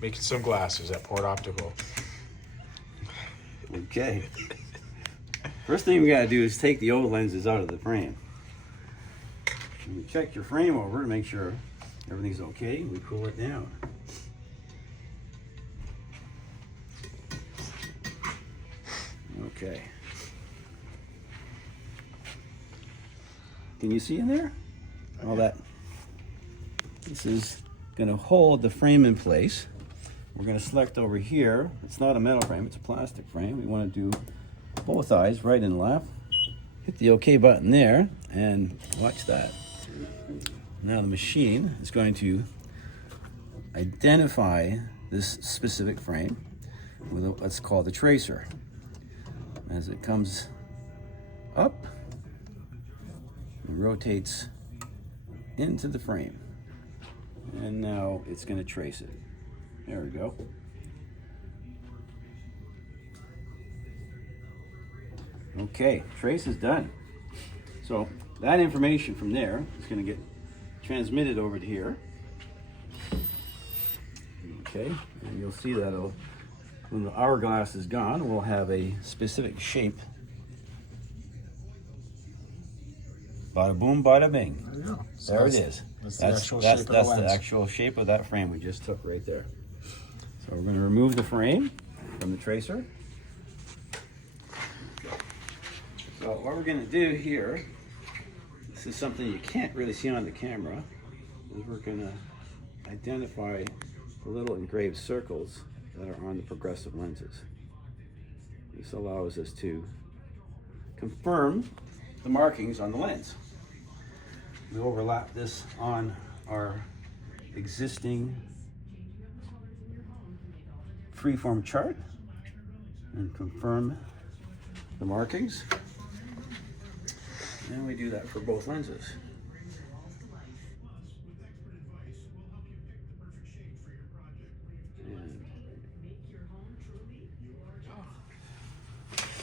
Making some glasses at Port Optical. Okay. First thing we gotta do is take the old lenses out of the frame. You check your frame over to make sure everything's okay. We cool it down. Okay. Can you see in there? All that. This is gonna hold the frame in place. We're gonna select over here. It's not a metal frame, it's a plastic frame. We wanna do both eyes, right and left. Hit the OK button there and watch that. Now the machine is going to identify this specific frame with what's called the tracer. As it comes up, it rotates into the frame. And now it's going to trace it. There we go. Okay, trace is done. So that information from there is going to get transmitted over to here. Okay, and you'll see that when the hourglass is gone, we'll have a specific shape. Bada boom, bada bing. There you go. So there it is. That's the actual shape of that frame we just took right there. So we're going to remove the frame from the tracer. So what we're going to do here, this is something you can't really see on the camera, is we're going to identify the little engraved circles that are on the progressive lenses. This allows us to confirm the markings on the lens. We overlap this on our existing freeform chart and confirm the markings. And we do that for both lenses.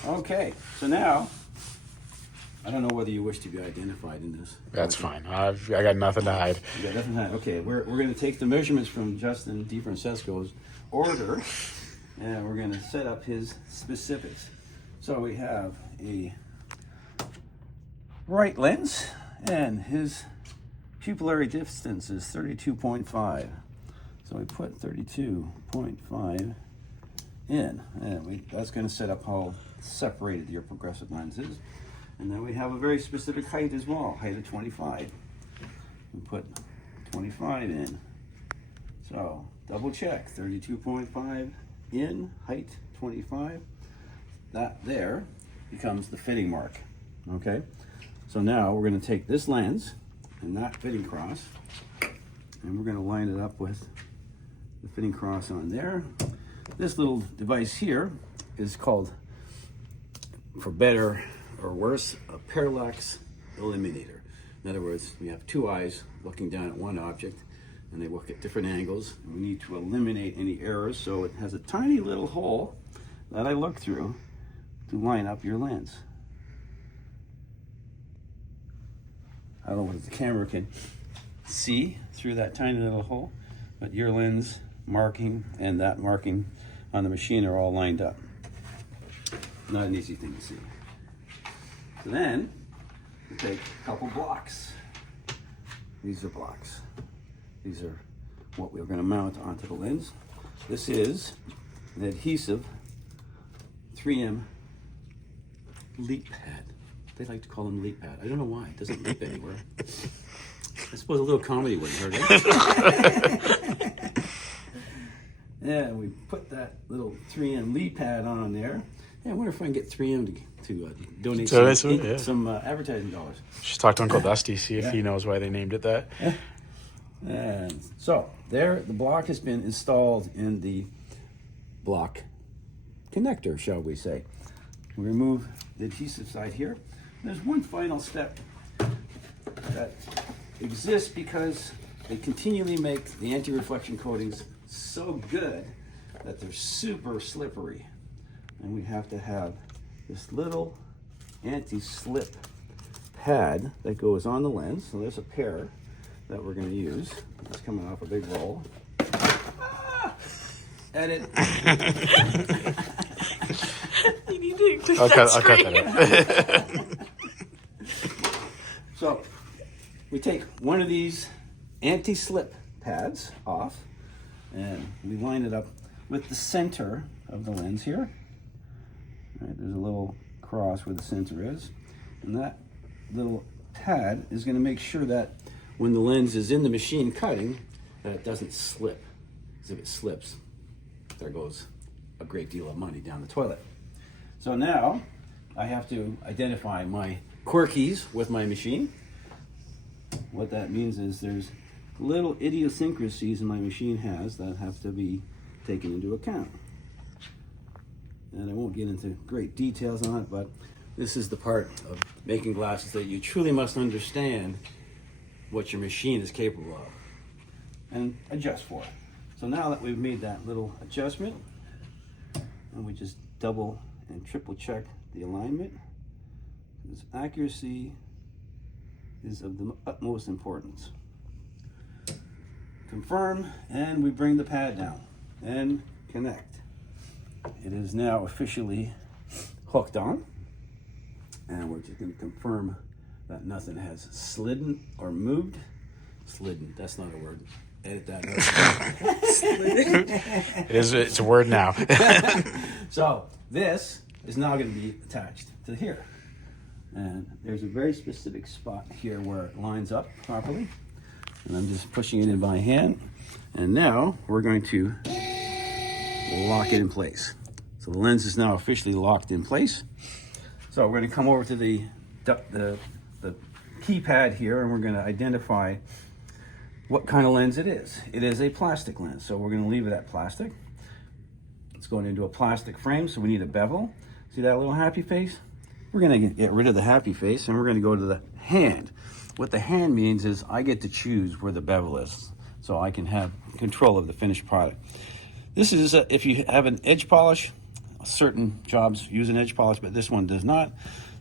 Okay, so now, I don't know whether you wish to be identified in this. That's fine. I got nothing to hide. You got nothing to hide. Okay, we're going to take the measurements from Justin DiFrancesco's order, and we're going to set up his specifics. So we have a right lens, and his pupillary distance is 32.5. So we put 32.5 in, and that's going to set up how separated your progressive lens is. And then we have a very specific height as well, height of 25. We put 25 in. So double check, 32.5 in, height 25. That there becomes the fitting mark, okay? So now we're gonna take this lens and that fitting cross, and we're gonna line it up with the fitting cross on there. This little device here is called, for better or worse, a parallax eliminator. In other words, we have two eyes looking down at one object, and they look at different angles. And we need to eliminate any errors, so it has a tiny little hole that I look through to line up your lens. I don't know if the camera can see through that tiny little hole, but your lens marking and that marking on the machine are all lined up. Not an easy thing to see. So then we take a couple blocks. These are blocks. These are what we're going to mount onto the lens. This is an adhesive 3M leap pad. They like to call them leap pad. I don't know why. It doesn't leap anywhere. I suppose a little comedy wouldn't hurt it. And we put that little 3M leap pad on there. Yeah, I wonder if I can get 3M to donate some advertising dollars. Just talk to Uncle Dusty, see if he knows why they named it that. And so there, the block has been installed in the block connector, shall we say. We remove the adhesive side here. There's one final step that exists because they continually make the anti-reflection coatings so good that they're super slippery. And we have to have this little anti-slip pad that goes on the lens. So there's a pair that we're going to use. It's coming off a big roll. edit. You need to include I'll that cut screen. that out. So we take one of these anti-slip pads off and we line it up with the center of the lens here. All right, there's a little cross where the center is, and that little pad is going to make sure that when the lens is in the machine cutting, that it doesn't slip. Because if it slips, there goes a great deal of money down the toilet. So now I have to identify my quirkies with my machine. What that means is there's little idiosyncrasies in my machine has that have to be taken into account. And I won't get into great details on it, but this is the part of making glasses that you truly must understand what your machine is capable of and adjust for it. So now that we've made that little adjustment, and we just double and triple check the alignment, because accuracy is of the utmost importance. Confirm, and we bring the pad down and connect. It is now officially hooked on, and we're just going to confirm that nothing has slidden or moved. Slidden, that's not a word. Edit that out. It's a word now. So this is now going to be attached to here. And there's a very specific spot here where it lines up properly. And I'm just pushing it in by hand. And now we're going to lock it in place. So the lens is now officially locked in place. So we're going to come over to the keypad here, and we're going to identify what kind of lens it is. It is a plastic lens, so we're going to leave it at plastic. It's going into a plastic frame, so we need a bevel. See that little happy face? We're going to get rid of the happy face, and we're going to go to the hand. What the hand means is I get to choose where the bevel is, so I can have control of the finished product. This is, if you have an edge polish, certain jobs use an edge polish, but this one does not.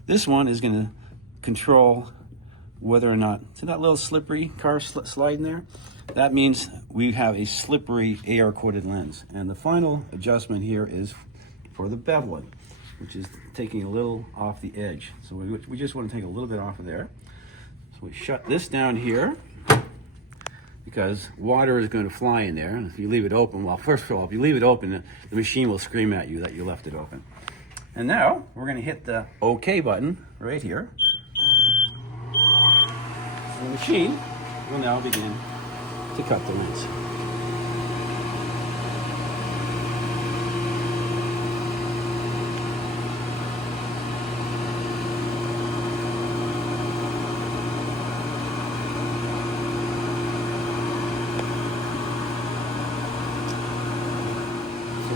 This one is going to control whether or not, see that little slippery car sliding there? That means we have a slippery AR-coated lens. And the final adjustment here is for the beveling, which is taking a little off the edge. So we just want to take a little bit off of there. So we shut this down here, because water is going to fly in there. And if you leave it open, well, first of all, if you leave it open, the machine will scream at you that you left it open. And now we're going to hit the OK button right here. So the machine will now begin to cut the lens.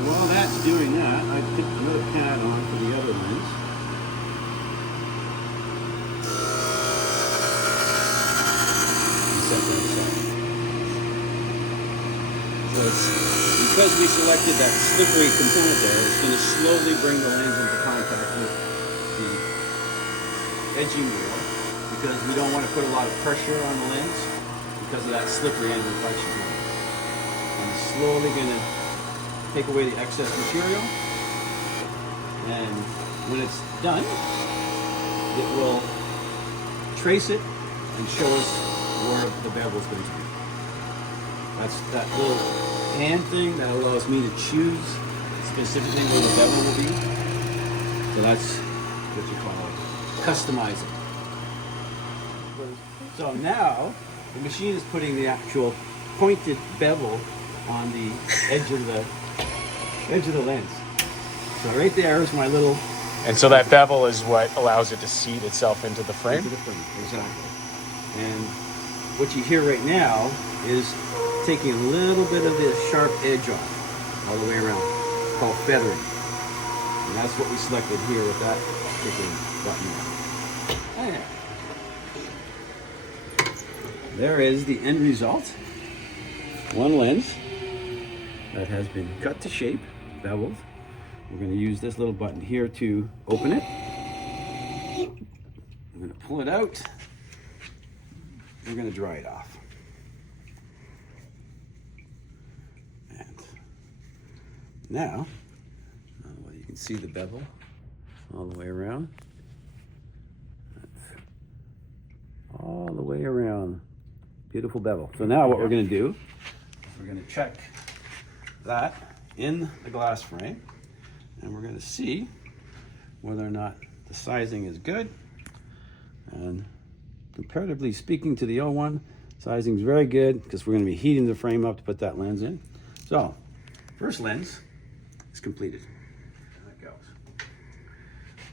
While that's doing that, I put another pad on for the other lens. And set that aside. So it's, because we selected that slippery component there, it's going to slowly bring the lens into contact with the edging wheel, because we don't want to put a lot of pressure on the lens because of that slippery end reflection point. I'm slowly going to take away the excess material, and when it's done, it will trace it and show us where the bevel is going to be. That's that little hand thing that allows me to choose specifically where the bevel will be. So that's what you call customizing. So now the machine is putting the actual pointed bevel on the edge of the lens. So right there is my little. And so that bevel is what allows it to seat itself into the frame? Into the frame, exactly. And what you hear right now is taking a little bit of the sharp edge off all the way around. It's called feathering. And that's what we selected here with that particular button. And there is the end result. One lens that has been cut to shape, beveled. We're going to use this little button here to open it. I'm going to pull it out. We're going to dry it off. And Now, well, you can see the bevel all the way around. All the way around. Beautiful bevel. So now what we're going to do is we're going to check that in the glass frame, and we're going to see whether or not the sizing is good. And comparatively speaking to the O1, sizing is very good because we're going to be heating the frame up to put that lens in. So, first lens is completed. There it goes.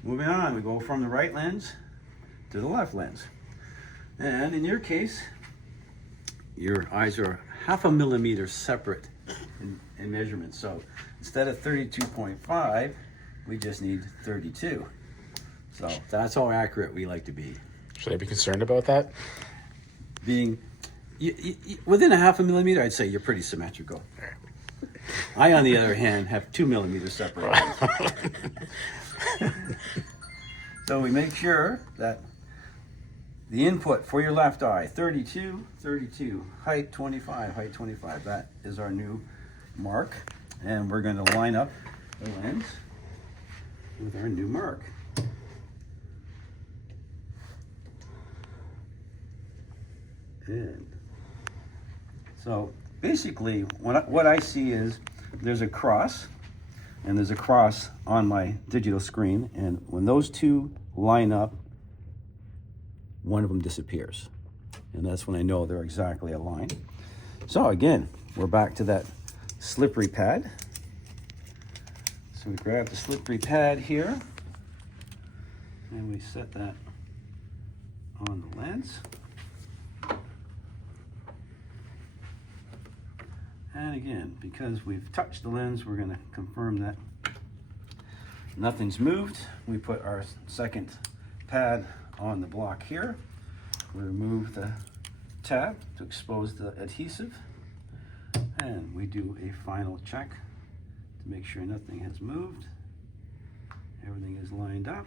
Moving on, we go from the right lens to the left lens. And in your case, your eyes are 0.5 millimeter separate in measurement. So instead of 32.5, we just need 32. So that's how accurate we like to be. Should I be concerned about that? Being within 0.5 millimeter, I'd say you're pretty symmetrical. I, on the other hand, have 2 millimeters separate. So we make sure that the input for your left eye, 32, 32, height 25, height 25. That is our new mark. And we're going to line up the lens with our new mark. And so basically what I see is there's a cross, and there's a cross on my digital screen. And when those two line up, one of them disappears, and that's when I know they're exactly aligned. So again, we're back to that slippery pad. So we grab the slippery pad here, and we set that on the lens. And again, because we've touched the lens, we're going to confirm that nothing's moved. We put our second pad on the block here. We remove the tab to expose the adhesive, and we do a final check to make sure nothing has moved. Everything is lined up.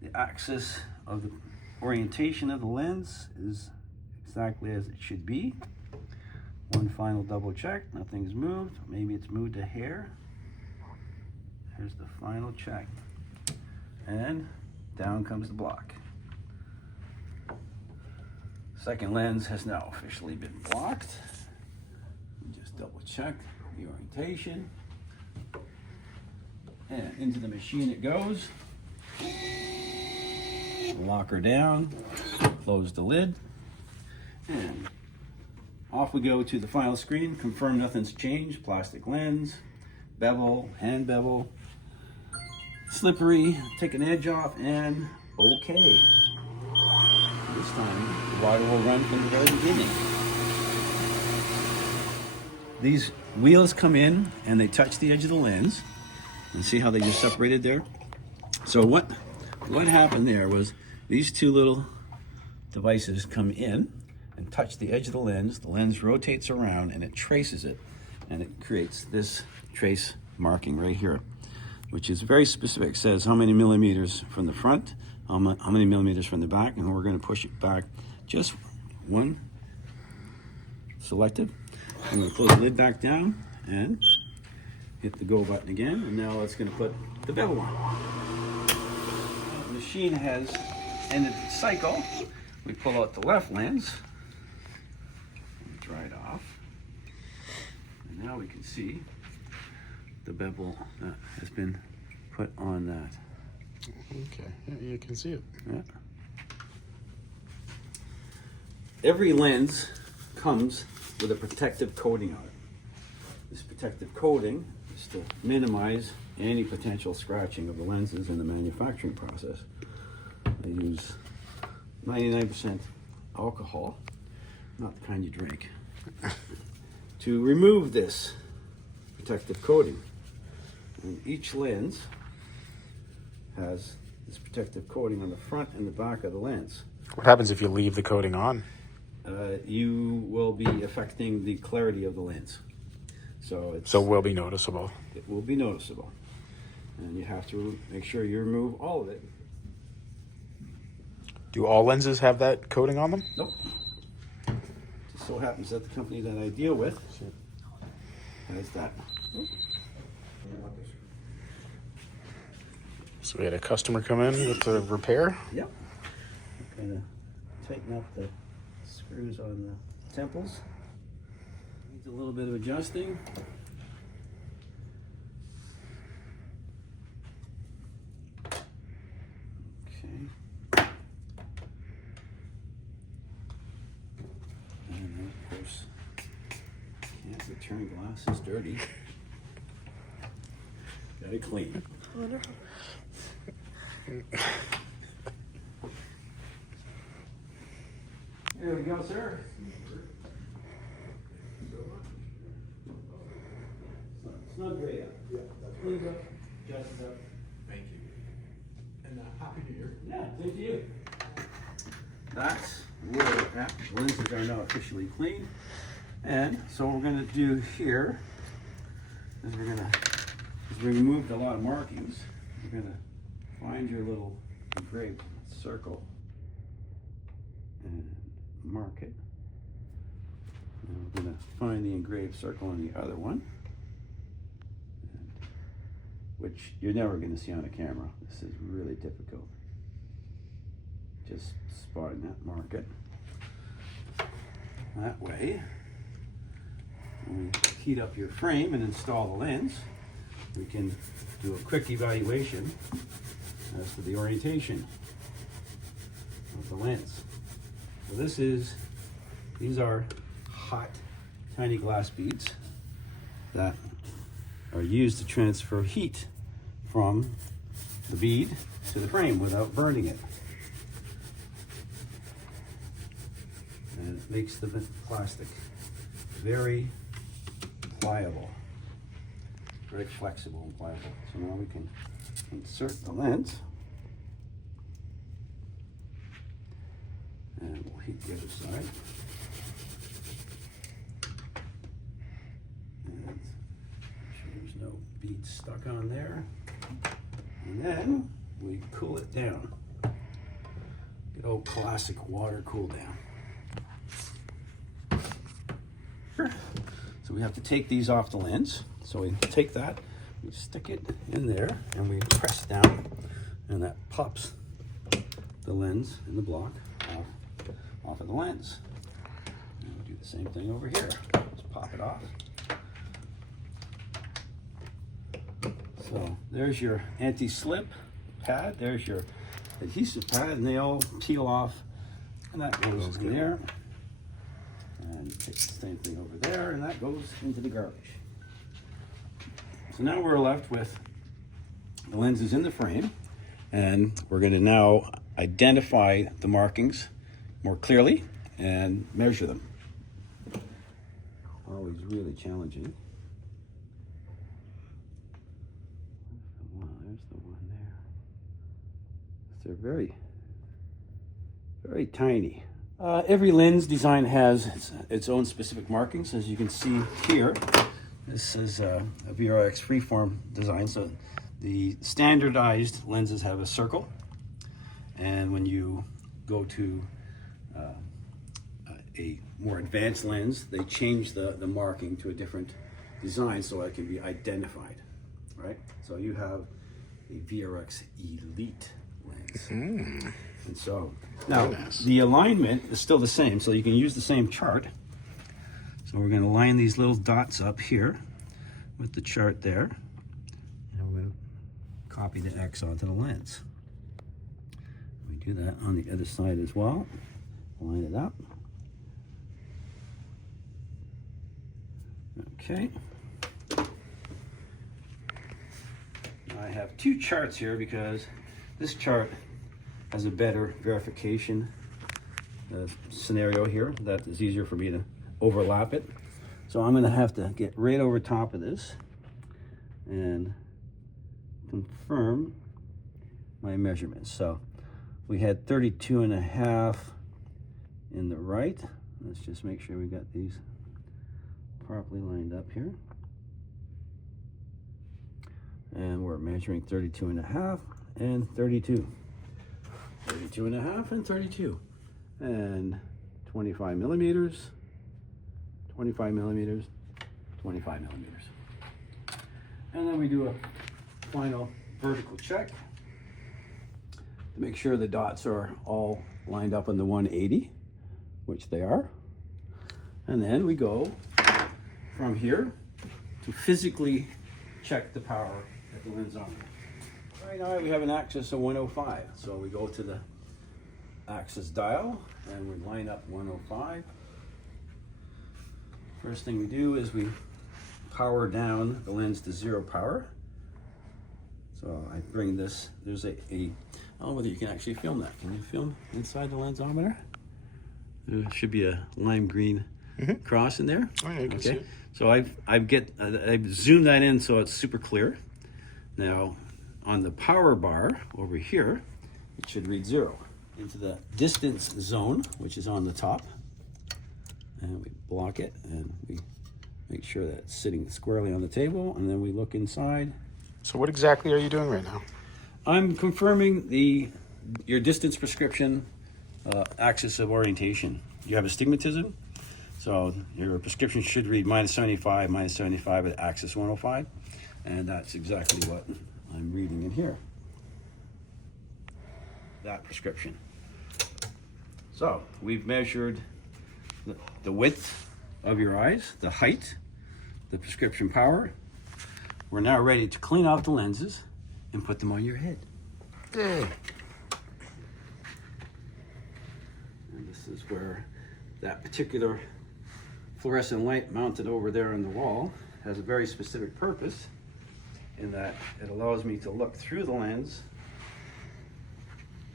The axis of the orientation of the lens is exactly as it should be. One final double check, nothing's moved. Maybe it's moved a hair. There's the final check. And down comes the block. Second lens has now officially been blocked. Just double check the orientation. And into the machine it goes. Lock her down, close the lid, and off we go to the final screen. Confirm nothing's changed. Plastic lens, bevel, hand bevel, slippery, take an edge off, and okay. This time, the water will run from the very beginning. These wheels come in and they touch the edge of the lens. And see how they just separated there? So what happened there was these two little devices come in and touch the edge of the lens rotates around and it traces it, and it creates this trace marking right here, which is very specific. It says how many millimeters from the front, how many millimeters from the back, and we're going to push it back just one selective. I'm going to close the lid back down and hit the go button again, and now it's going to put the bevel on. The machine has ended its cycle. We pull out the left lens, dry it off, and now we can see the bevel that has been put on that. Okay, yeah, you can see it. Yeah. Every lens comes with a protective coating on it. This protective coating is to minimize any potential scratching of the lenses in the manufacturing process. They use 99% alcohol, not the kind you drink, to remove this protective coating. And each lens has this protective coating on the front and the back of the lens. What happens if you leave the coating on? You will be affecting the clarity of the lens. So it will be noticeable. It will be noticeable. And you have to make sure you remove all of it. Do all lenses have that coating on them? Nope. Just so happens that the company that I deal with How's that? So we had a customer come in with a repair. Yep. Kind of tighten up the screws on the temples. Needs a little bit of adjusting. Okay. And then of course, can't return glasses dirty. Got it clean. There we go, sir. Snug great up. Yeah, Cleans up, adjusts up. thank you. And Happy New Year. Yeah, same to you. That's where we're at. The lenses are now officially clean. And so what we're going to do here is we removed a lot of markings. We're going to find your little engraved circle and mark it. And we're going to find the engraved circle on the other one, which you're never going to see on a camera. This is really difficult. Just spotting that, mark it. That way, when we heat up your frame and install the lens, we can do a quick evaluation as to the orientation of the lens. So these are hot, tiny glass beads that are used to transfer heat from the bead to the frame without burning it. And it makes the plastic very pliable, very flexible and pliable. So now we can insert the lens and we'll heat the other side. And make sure there's no beads stuck on there. And then we cool it down. Good old classic water cool down. So we have to take these off the lens. So we take that, we stick it in there, and we press down, and that pops the lens in the block off of the lens. And we'll do the same thing over here. Just pop it off. So there's your anti-slip pad, there's your adhesive pad, and they all peel off, and that goes in there. And take the same thing over there, and that goes into the garbage. So now we're left with the lenses in the frame, and we're going to now identify the markings more clearly and measure them. Always really challenging. There's the one there. They're very, very tiny. Every lens design has its own specific markings. As you can see here, this is a VRX freeform design. So the standardized lenses have a circle, and when you go to a more advanced lens, they change the marking to a different design so it can be identified, right? So you have a VRX Elite lens. And so now the alignment is still the same, so you can use the same chart. So we're going to line these little dots up here with the chart there, and we're going to copy the X onto the lens. We do that on the other side as well. Line it up. Okay. I have two charts here because this chart has a better verification scenario here. That is easier for me to overlap it. So I'm going to have to get right over top of this and confirm my measurements. So we had 32.5 in the right. Let's just make sure we got these properly lined up here. And we're measuring 32.5 and 32. 32.5 and 32. And 25 millimeters, 25 millimeters, 25 millimeters. And then we do a final vertical check to make sure the dots are all lined up on the 180, which they are. And then we go from here to physically check the power at the lensometer. Right now we have an axis of 105, so we go to the axis dial and we line up 105. First thing we do is we power down the lens to 0 power. So I bring this, there's I don't know whether you can actually film that. Can you film inside the lensometer? There should be a lime green cross in there. Oh, yeah, you can see it. So I've zoomed that in so it's super clear. Now on the power bar over here, it should read 0. Into the distance zone, which is on the top. And we block it and we make sure that it's sitting squarely on the table, and then we look inside. So what exactly are you doing right now? I'm confirming your distance prescription axis of orientation. You have astigmatism, so your prescription should read -75 at axis 105, and that's exactly what I'm reading in here. That prescription. So we've measured the width of your eyes, the height, the prescription power. We're now ready to clean out the lenses and put them on your head. Yay. And this is where that particular fluorescent light mounted over there on the wall has a very specific purpose in that it allows me to look through the lens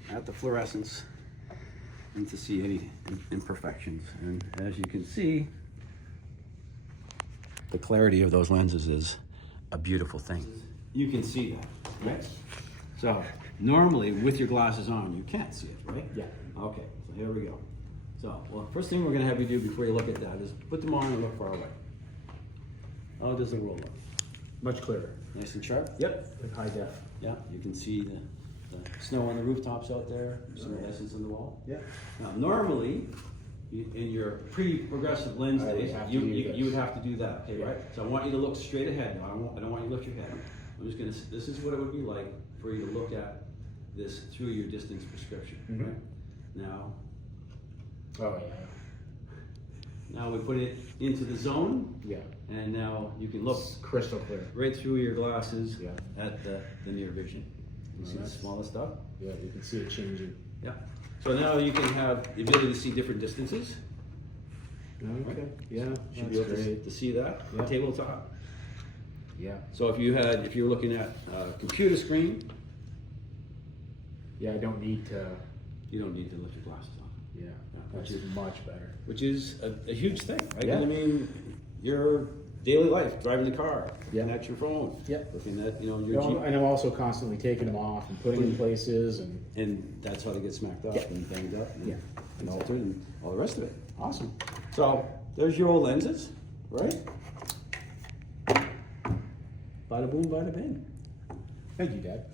at the fluorescence and to see any imperfections. And as you can see, the clarity of those lenses is a beautiful thing. You can see that, right? So normally with your glasses on, you can't see it, right? Yeah. Okay, so here we go. So, well, first thing we're gonna have you do before you look at that is put them on and look far away. How does the world look? Much clearer. Nice and sharp? Yep. With high def. Yeah, you can see the snow on the rooftops out there, some essence on the wall. Yeah. Now, normally, in your pre-progressive lens I would days, have to you do this. would have to do that, okay, Yeah. right? So I want you to look straight ahead now. I don't want you to lift your head. I'm just gonna, this is what it would be like for you to look at this through your distance prescription, right? Now, Oh yeah. now we put it into the zone, Yeah. and now you can look It's crystal clear. right through your glasses Yeah. at the near vision. You see the Nice. smallest stuff? Yeah, you can see it changing. Yeah. So now you can have the ability to see different distances. Okay. Yeah. Should be able to see that Yeah. tabletop. Yeah. So if you were looking at a computer screen, Yeah. I don't need to. you don't need to lift your glasses off, Yeah. That's much better. which is a huge thing, right? 'Cause Yeah. I mean, your daily life, driving the car, looking Yeah. at your phone, Yeah. looking at your And I'm also constantly taking them off and putting in places and and that's how they get smacked up Yeah. and banged up and, Yeah. and altered and all the rest of it. awesome. So there's your old lenses, right? Bada boom, bada bing. Thank you, Dad.